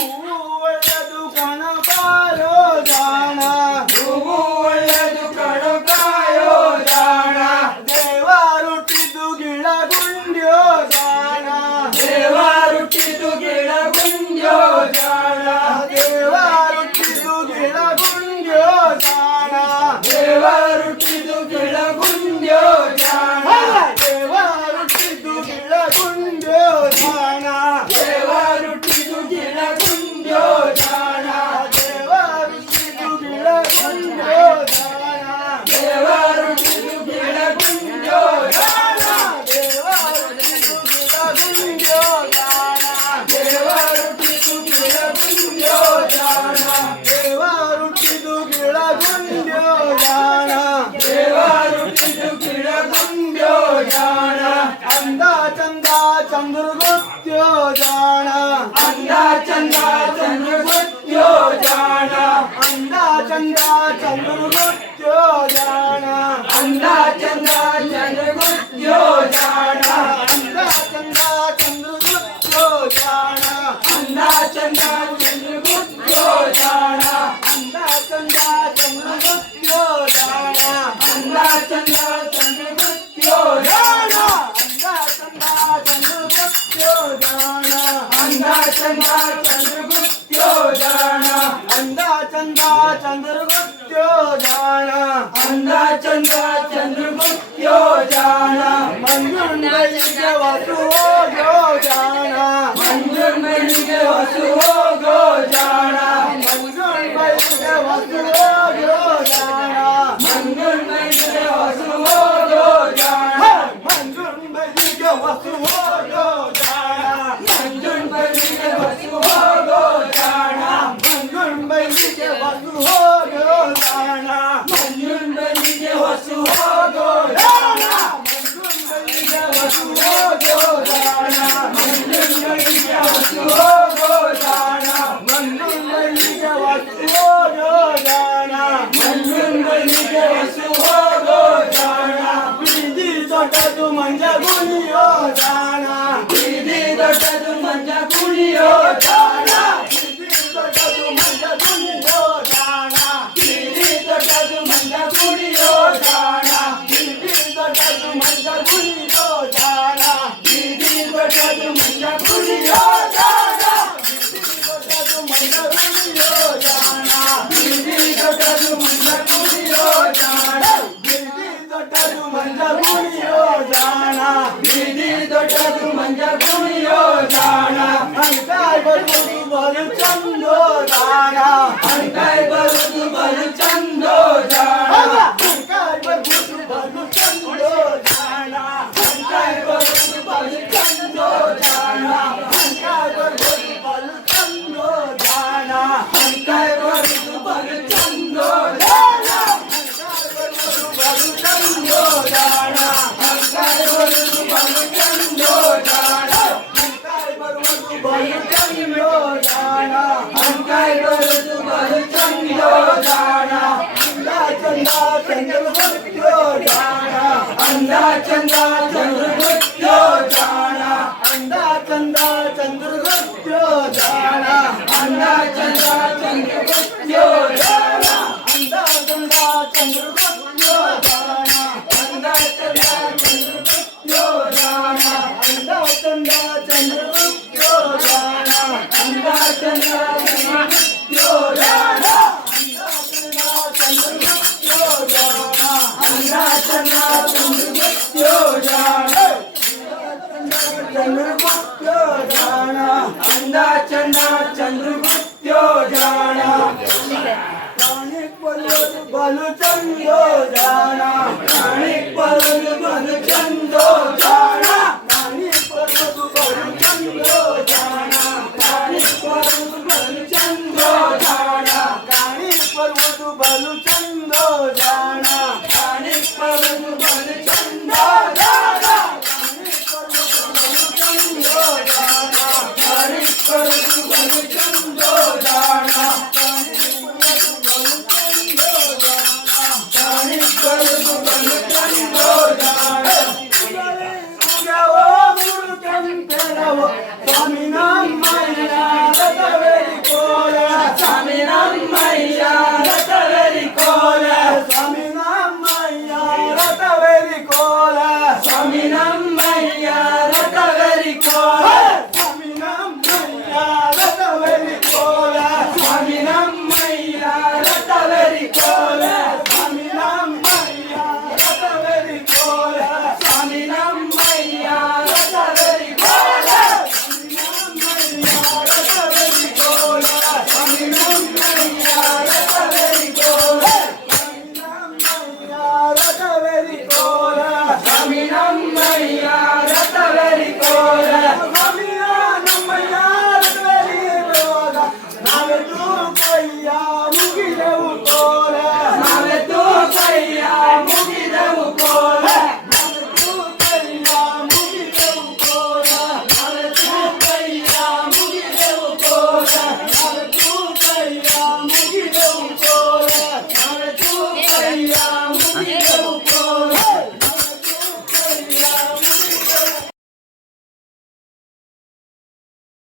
好 जाना अंधा चंदा चंद्रगुप्त्यो जाना अंधा चंदा चंद्रगुप्त्यो जाना अंधा चंदा चंद्रगुप्त्यो जाना। अंधा चंद्र चंद्रगुप्त्यो जाना। मंदिर में लिखे वसु हो जाना। मंदिर में लिखे वसु हो ಿ ದೊಡ್ಡದು ಮಂಜ ಗುಣಿಯೋ ದಾನ ಅಂಕಾಯ ಬರುವುದು ಬಲು ಚಂದೋ ದಾನ ಅಂಕಾಯ ಬರುವುದು ಬಲು ಚಂದೋ ದಾನ ಅಂಕಾಯ ಬರುವುದು ಬಲು ಚಂದ अंदा चंदा चंद्रगुप्तो जाना अंदा चंदा चंद्रगुप्तो जाना अंदा चंदा चंद्रगुप्तो जाना अंदा चंदा चंद्रगुप्तो बलचंदो जाना बलचंदो जाना